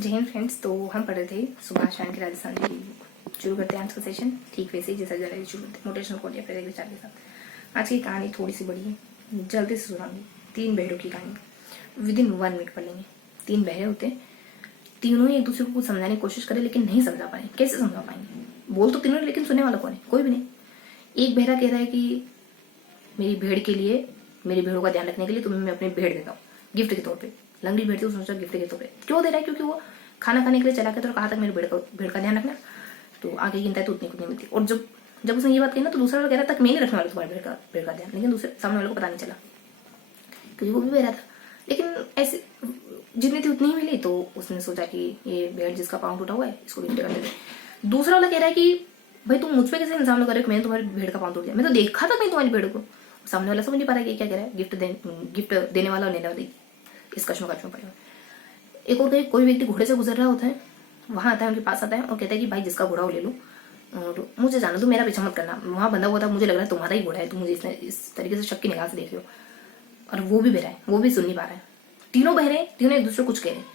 जय हिंद फ्रेंड्स। तो हम पढ़ रहे थे सुभाष शांति की राजस्थान की। शुरू करते हैं आज का सेशन ठीक वैसे ही जैसा जरा शुरू करते हैं मोटिवेशनल कोट या फिर विचार के साथ। आज की कहानी थोड़ी सी बड़ी है, जल्दी से सुनाऊंगी। 3 बहरों की कहानी विद इन 1 मिनट पढ़ लेंगे। 3 बहरे होते हैं, तीनों ही एक दूसरे को कुछ समझाने की कोशिश करें लेकिन नहीं समझा पाए। कैसे समझा पाएंगे? बोल तो तीनों लेकिन सुनने वाला कौन है? कोई भी नहीं। एक बहरा कह रहा है कि मेरी भेड़ के लिए, मेरी भेड़ों का ध्यान रखने के लिए तुम्हें मैं अपनी भेड़ देता हूँ गिफ्ट के तौर पे। लंगड़ी भेड़ थी, उसने सोचा गिफ्ट के तौर पे क्यों दे रहा है? क्योंकि वो खाना खाने के लिए चला गया तो कहा था मेरी भेड़ का ध्यान रखना। तो आगे गिनता है तो उतनी कुछ नहीं मिलती। और जब उसने ये बात कही ना तो दूसरा वाला कह रहा था मैं नहीं रखने वाला तुम्हारी भेड़ का ध्यान, लेकिन दूसरे सामने वाले को पता नहीं चला क्योंकि वो भी बह रहा था। लेकिन ऐसे जितनी थी उतनी ही मिली तो उसने सोचा कि ये भेड़ जिसका पाँव टूटा हुआ है इसको गिफ्ट कर देते। दूसरा वाला कह रहा है कि भाई तुम मुझ पर कैसे इंसान कर रहे हो, मैंने तुम्हारी भेड़ का पाँव तोड़ दिया, मैं तो देखा था नहीं तुम्हारी भेड़ को। सामने वाला समझ नहीं पा रहा है कि क्या कह रहा है। गिफ्ट देने वाला और लेने वाली इस कश्मकश में पड़े हुए। एक और कोई व्यक्ति घोड़े से गुजर रहा होता है, वहां आता है, उनके पास आता है और कहता है कि भाई जिसका घोड़ा वो ले लो और मुझे जाना दो, मेरा पीछा मत करना। वहां बंधा हुआ था, मुझे लग रहा है तुम्हारा ही घोड़ा है, तुम मुझे इस तरीके से शक की निगाह से देख रहे हो। और वो भी बहरा है, वो भी सुन नहीं पा रहा है। तीनों बहरे हैं, तीनों एक दूसरे को कुछ कह रहे हैं,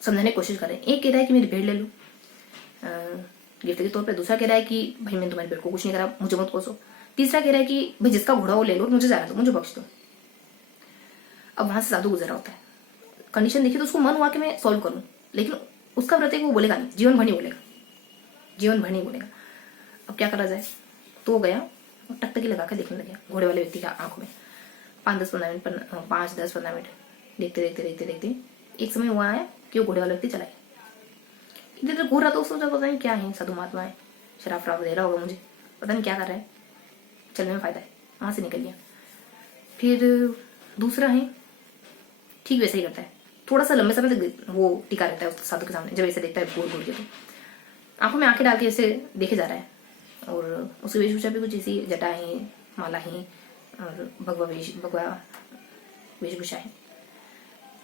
समझाने की कोशिश कर रहे हैं। एक कह रहा है कि मेरी भेड़ ले लो गिफ्ट के तौर पर। दूसरा कह रहा है कि भाई मैंने तुम्हारी भेड़ को कुछ नहीं करा, मुझे मत कोसो। तीसरा कह रहा है कि भाई जिसका घोड़ा वो ले लो, मुझे जाना दो, मुझे बख्श दो। अब वहां से साधु गुजर रहा होता है। कंडीशन देखिए तो उसको मन हुआ कि मैं सॉल्व करूं, लेकिन उसका व्रत है कि वो बोलेगा नहीं, जीवन भर नहीं बोलेगा, जीवन भर नहीं बोलेगा। अब क्या करा जाए? तो वो गया और टकटकी लगा कर देखने लगा घोड़े वाले व्यक्ति की आंखों में। 5-10-15 मिनट 5-10-15 मिनट देखते देखते देखते देखते एक समय हुआ है कि वो घोड़े वाला व्यक्ति चला गया। इधर घूर रहा तो सोचा पता नहीं क्या है, साधु महात्मा है, शराब फराब दे रहा होगा मुझे, पता नहीं क्या कर रहा है, चलने में फायदा है। वहां से निकल गया। फिर दूसरा है, ठीक वैसे ही करता है, थोड़ा सा लंबे समय तक वो टिका रहता है उस साधु के सामने। जब ऐसे देखता है घूर घूर के तो आंखों में आंखें डाल के ऐसे देखे जा रहा है। और उसकी वेशभूषा भी कुछ ऐसी जटा है, माला है और भगवा वेशभूषा है।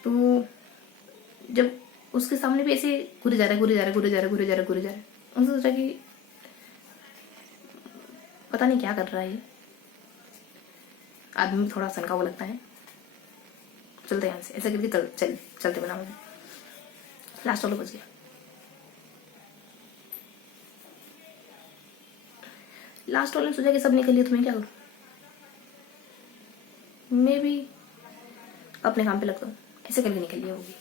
तो जब उसके सामने भी ऐसे घूरे जा रहा है, उसने सोचा कि पता नहीं क्या कर रहा है ये आदमी। थोड़ा सनका वो लगता है, चलते यहाँ से, ऐसा करके चलते बना मुझे। लास्ट वाला बच गया। लास्ट वाले ने सोचा कि सब निकल लिया, तुम्हें क्या करूं, मैं भी अपने काम पे लगता हूँ, ऐसे करके निकल लिया होगी।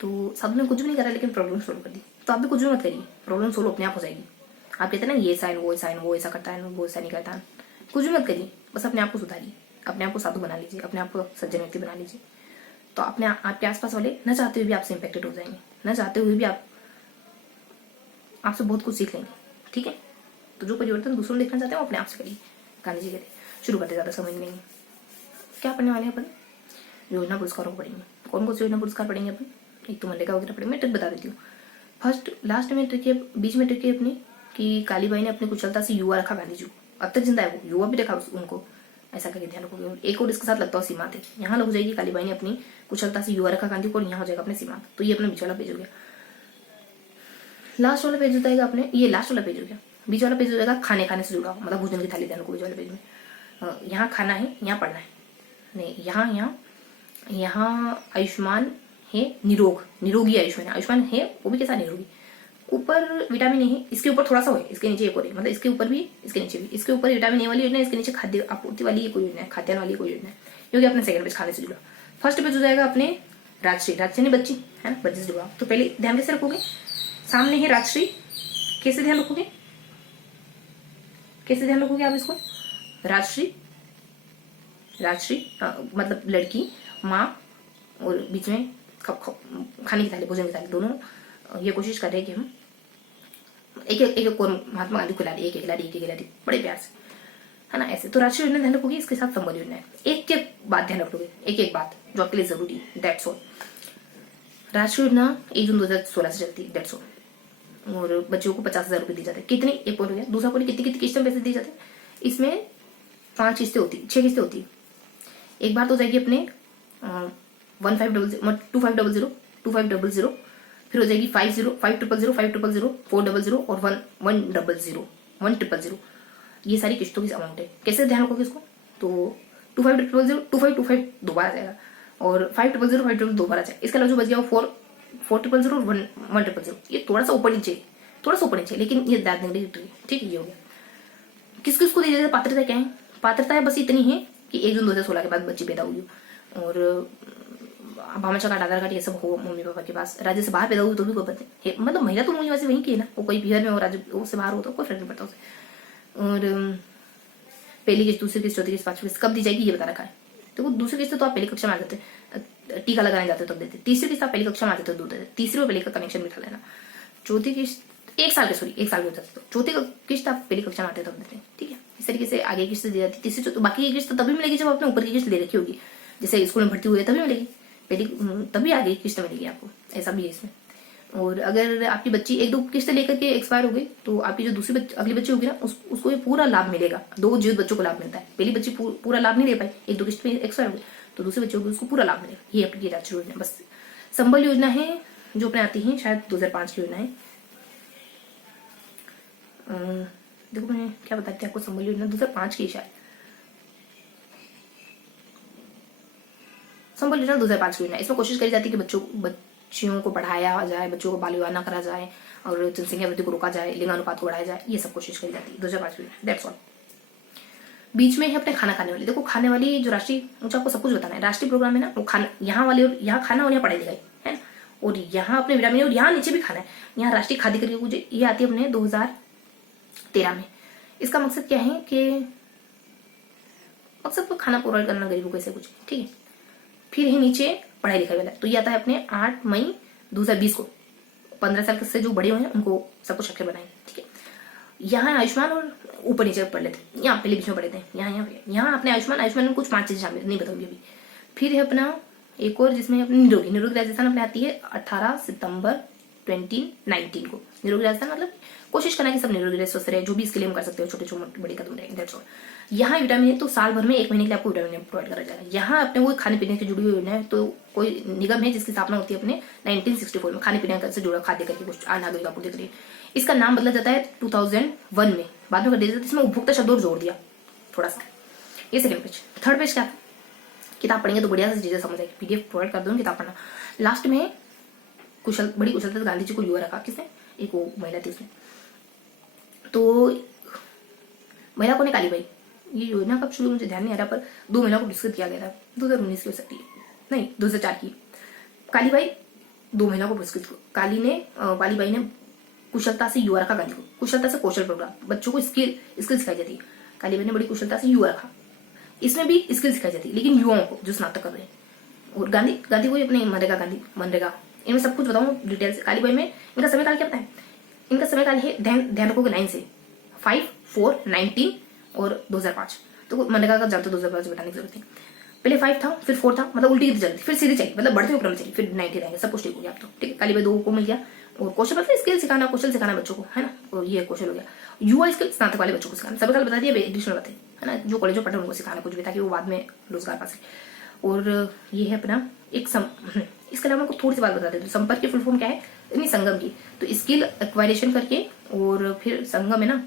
तो सब ने कुछ भी नहीं करा लेकिन प्रॉब्लम सोल्व कर दी। तो आप भी कुछ भी मत करिए, प्रॉब्लम सोल्व अपने आप हो जाएगी। आप कहते हैं ना ये साइन वो ऐसा करता है, वो ऐसा नहीं करता है, कुछ भी मत करिए, बस अपने आप को सुधारिए, अपने आप को साधु बना लीजिए, अपने आप को सज्जन व्यक्ति बना लीजिए। तो अपने आपके आसपास वाले न चाहते हुए भी आपसे इम्पेक्टेड हो जाएंगे, न चाहते हुए भी आपसे बहुत कुछ सीख लेंगे। ठीक है? तो जो परिवर्तन दूसरों देखना चाहते हैं वो अपने आप से करिए। गांधी जी कहते शुरू करते, ज़्यादा समझ नहीं। क्या पढ़ने वाले हैं अपन? योजना पुरस्कारों को पढ़ेंगे। कौन कौन से योजना पुरस्कार पढ़ेंगे अपन? एक तो मनरेगा वगैरह पढ़ेंगे। मैं ट्रिक बता देती हूँ। लास्ट में ट्रिक है, बीच में ट्रिक है अपनी कि कालीबाई ने अपनी कुशलता से युवा रखा गांधी जी को। अब तक जिंदा है वो, युवा भी रखा उनको, ऐसा करके ध्यान रखोगे। एक और इसके साथ लगता हो सीमांत है, यहाँ लग जाएगी कालीबाई ने अपनी कुशलता से युवा रखा गांधी को, और यहाँ हो जाएगा अपने सीमांत। तो ये अपना बीच वाला पेज हो गया। लास्ट वाला पेज हो जाएगा अपने, ये लास्ट वाला पेज हो गया। बीच वाला पेज हो जाएगा खाने से जुड़ा, मतलब भोजन की थाली ध्यान रखो बीच वाले पेज में। यहाँ खाना है, यहाँ पढ़ना है, नहीं यहाँ आयुष्मान है, निरोगी आयुष्मान है। आयुष्मान है वो भी कैसा निरोगी, ऊपर विटामिन ए है, इसके ऊपर थोड़ा सा है, इसके नीचे एक और है, मतलब इसके ऊपर भी इसके नीचे भी। इसके ऊपर विटामिन ए वाली योजना है, इसके नीचे खाद्य आपूर्ति वाली कोई योजना है, खाद्यान्न वाली कोई योजना है, क्योंकि अपने सेकंड पेज खाने से जुड़ा। फर्स्ट पेज हो जाएगा अपने राजश्री नहीं बच्ची है ना, बच्चे से जुड़ा। तो पहले ध्यान कैसे रखोगे? सामने है राजश्री, कैसे ध्यान रखोगे? कैसे ध्यान रखोगे आप इसको? राजश्री मतलब लड़की, माँ, और बीच में खाने की थाली, भोजन की थाली, दोनों ये कोशिश कर रहे हैं कि हम एक और महात्मा गांधी को ला दी, एक ला दी बड़े प्यार से, है ना, ऐसे। तो राष्ट्रीय योजना ध्यान रखोगे, इसके साथ संबंध योजना है। एक बात ध्यान रखोगे, एक बात जो आपके लिए जरूरी है, दैट्स ऑल। राष्ट्रीय योजना 1 जून 2016 से चलती है, दैट्स ऑल। और बच्चों को 50,000 रुपये दिए जाते हैं। कितने? एक पॉइंट हो गया। दूसरा पॉइंट, कितनी किस्त में पैसे दिए जाते हैं? इसमें 6 किस्तें होती है। एक बार तो जाएगी अपने 1500, 2500, फिर हो जाएगी 50, 5000, 5000, 400 और 100। ये सारी किस्तों की अमाउंट है। कैसे ध्यान रखोगे इसको? तो 2500, 2525 दोबारा जाएगा, और 5000, 5000 दोबारा जाएगा। इसके अलावा जो बच गया वो 4000 और 1100, ये थोड़ा सा ऊपर नीचे, थोड़ा सा ऊपर नीचे, लेकिन ये दाद निकली ट्री। ठीक है, ये हो गया। किस किस को दी जाती है पात्रता? क्या है पात्रता? है बस इतनी है कि 1 जून 2016 के बाद बच्ची पैदा हुई और भामाशाह कार्ड, आधार कार्ड ये सब हो मम्मी पापा के पास। राज्य से बाहर पैदा हुई तो भी कोई पता नहीं, मतलब महिला तो मूल निवासी वहीं की है ना, वो कोई बिहार में हो, राज्य से बाहर हो तो कोई फर्क नहीं पड़ता उसे। और पहली किस्त, दूसरी किस्त, चौथी किस्त, पांचवी किस्त कब दी जाएगी ये बता रखा है। तो दूसरी किस्त तो आप पहली कक्षा में आ जाते, टीका लगाने जाते तब देते। तीसरी किस्त आप पहली कक्षा में आते तो दूध देते, तीसरी और पहली का कनेक्शन बिठा लेना। चौथी किस्त 1 साल के, सॉरी 1 साल के हो जाते, तो चौथी किस्त आप पहली कक्षा में आते तब देते हैं। ठीक है, इस तरीके से आगे किस्त दी जाती है। तीसरी तो बाकी की किस्त तभी मिलेगी जब आपने ऊपर की किस्त ले रखी होगी, जैसे स्कूल में भर्ती हुई है तभी मिलेगी पहली, तभी आगे किस्त मिलेगी आपको, ऐसा भी है इसमें। और अगर आपकी बच्ची 1-2 किस्त लेकर के एक्सपायर हो गई तो आपकी जो दूसरी अगली बच्ची होगी ना उसको ये पूरा लाभ मिलेगा। 2 जीवित बच्चों को लाभ मिलता है, पहली बच्ची पूरा लाभ नहीं ले पाई, 1-2 किस्त में एक्सपायर हो गई तो दूसरी बच्ची होगी उसको पूरा लाभ मिलेगा। ये आपकी राज्य योजना। बस संबल योजना है जो अपने आती है, शायद 2005 की योजना है। देखो मैं क्या बताती हूँ आपको, संबल योजना 2005 की शायद, संबल योजना 2005 की योजना। इसमें कोशिश करी जाती है कि बच्चियों को पढ़ाया जाए, बच्चों को बाल विवाह न करा जाए और जनसंख्या वृद्धि को रोका जाए, लिंगानुपात को बढ़ाया जाए, ये सब कोशिश करी जाती है 2005 में। That's all. बीच में है अपने खाना खाने वाली। देखो खाने वाली जो राष्ट्रीय, मुझे आपको सब कुछ बताना है, राष्ट्रीय प्रोग्राम है ना, वो खाना यहाँ वाले और यहाँ खाना और यहाँ पढ़ाई लिखाई है ना, और यहाँ अपने विटामिन और यहाँ नीचे भी खाना है। यहाँ राष्ट्रीय खाद्य करके कुछ ये आती है अपने 2013 में। इसका मकसद क्या है कि मकसद तो खाना प्रोवाइड करना गरीबों को, ऐसे कुछ। ठीक है, फिर है नीचे पढ़ाई लिखाई वाला, तो ये आता है अपने 8 मई 2020 को। 15 साल से जो बड़े हुए हैं उनको सब कुछ अक्षर बनाएंगे। ठीक है, यहाँ आयुष्मान और ऊपर नीचे पढ़ लेते हैं, यहाँ पहले बीच में पढ़ लेते हैं। यहाँ अपने आयुष्मान में कुछ 5 चीजें शामिल नहीं बताऊंगी अभी। फिर है अपना एक और जिसमें अपनी निरोगी राजस्थान अपने आती है 18 सितंबर 2019 को। निरोगी राजस्थान मतलब कोशिश करना कि सब निरोगी रहे, स्वस्थ रहे, जो भी इसके लिए हम कर सकते हो, छोटे छोटे बड़े कदम रहेंगे। That's all. यहाँ विटामिन तो साल भर में 1 महीने के लिए आपको विटामिन प्रोवाइड करा जाएगा। यहाँ अपने वो खाने पीने से जुड़ी हुई योजना है, तो कोई निगम है जिसकी स्थापना होती है अपने 1964 में, खाने पीने से जुड़ा खाद्य करके कुछ नागरिक आपूर्ति करिए। इसका नाम बदला जाता है 2001 में, बाद में कर दिया जाता है। इसमें उपभोक्ता शब्द और जोड़ दिया थोड़ा सा। ये सेकंड पेज। थर्ड पेज क्या था, किताब पढ़ेंगे तो बढ़िया से चीजें समझ आएगी। पीडीएफ प्रोवाइड कर दूंगी, किताब पढ़ना। लास्ट में बड़ी कुशलता से गांधी जी को युवा रखा। किसने? एक वो महिला थी उसमें। तो महिला को ने कालीबाई, ये योजना कब शुरू मुझे ध्यान नहीं आ रहा, पर 2 महिलाओं को पुरस्कृत किया गया था। 2019 की हो सकती है, नहीं 2004 की। कालीबाई 2 महिलाओं को पुरस्कृत। कालीबाई ने कुशलता से युवा रखा गांधी को। कुशलता से कौशल प्रोग्राम, बच्चों को स्किल सिखाई जाती है। कालीबाई ने बड़ी कुशलता से युवा रखा, इसमें भी स्किल सिखाई जाती है, लेकिन युवाओं को जो स्नातक कर रहे हैं। और गांधी को अपने मनरेगा इनमें सब कुछ बताऊं डिटेल से। कालीबाई में इनका समय काल क्या पता है? इनका समय काल है, ध्यान रखोगे 9 से 5, 4, 19 और 2005। तो मनरेगा का जानते 2005 बताने की जरूरत है। पहले 5 था, फिर 4 था, मतलब उल्टी चलती, फिर सीधी चली, मतलब बढ़ते ऊपर में चली, फिर 90 रहेंगे, सब कुछ ठीक हो गया। आप तो ठीक है, कालीबाई 2 को मिल गया। और कौशल मतलब स्किल सिखाना, कौशल सिखाना बच्चों को, है ना, और ये कौशल हो गया। युवा स्किल स्नातक वाले बच्चों को सिखाना, सब बता दिया, एडिशनल बातें है ना, जो कॉलेजों पढ़े उनको सिखाना कुछ भी, ताकि वो बाद में रोजगार पा सके। और ये है अपना एक इसके अलावा आपको थोड़ी सी बात बता देते, संपर्क की फुल फॉर्म क्या है, इतनी संगम की। तो स्किल एक्वायरेशन करके, और फिर संगम है ना,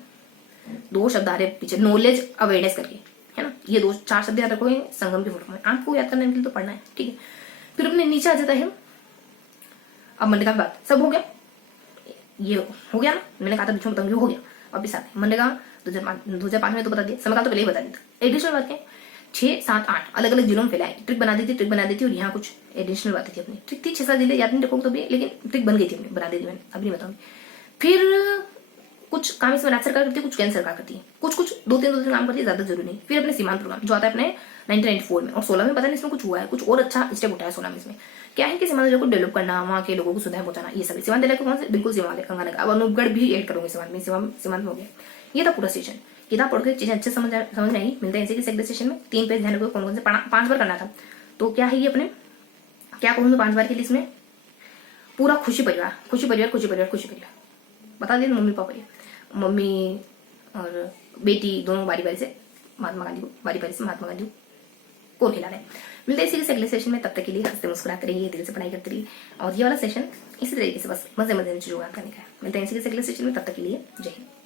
2 शब्द आ रहे पीछे, नॉलेज अवेयरनेस करके, है ना, ये 4 शब्द याद रखोगे संगम की फुल फॉर्म है। आपको याद करने के लिए तो पढ़ना है, ठीक है। फिर अपने नीचे आ जाता है, अब मनरेगा की बात सब हो गया, ये हो गया ना, मैंने कहा था बीच में बताऊंगी, हो गया। वापिस आते हैं मनरेगा 2005 में तो बता दिया, समय काल तो पहले ही बता दिया। एडिशनल बात क्या, 6, 7, 8 अलग अलग जिलों में फैलाए, ट्रिक बना दी थी, और यहाँ कुछ एडिशनल बातें थी अपनी। ट्रिक थी 6-7 जिले, याद नहीं रखोगे तो भी, लेकिन ट्रिक बन गई थी, बना दी थी मैंने, अभी नहीं बताऊंगी। फिर कुछ काम इसमें राज्य सरकार करती है, कुछ केंद्र सरकार करती है, कुछ 2-3 काम करती है, ज्यादा जरूरी नहीं। फिर अपने सीमांत प्रोग्राम जो आता है अपने 1994 में, और 16 में पता नहीं इसमें कुछ हुआ है, कुछ और अच्छा स्टेप उठाया 16 में। इसमें क्या है कि सीमांत जिलों को डेवलप करना, वहाँ के लोगों को सुविधाएं पहुंचाना, ये सब। सीमांत जिले को कौन से, बिल्कुल सीमांत गंगानगर, अब अनूपगढ़ भी एड करोगे सीमांत में हो गया। ये था पूरा सेशन। किताब पढ़ के चीजें अच्छे समझ में आई। मिलते हैं इसी के सेशन में। 3 पेज ध्यान रखो, कौन से 5 बार करना था। तो क्या है ये अपने, क्या कहूंगे 5 बार के लिए इसमें, पूरा खुशी परिवार बता दें। मम्मी पापा, मम्मी और बेटी दोनों बारी बारी से महात्मा गांधी को खिला रहे। मिलते हैं इसी के अगले सेशन में, तब तक के लिए हंसते मुस्कुराते रहिए, दिल से पढ़ाई करते रहिए। और ये वाला सेशन इसी तरीके से बस मजे में चीजों को याद करने का है। मिलते हैं इसी के अगले सेशन में, तब तक के लिए जय हिंद।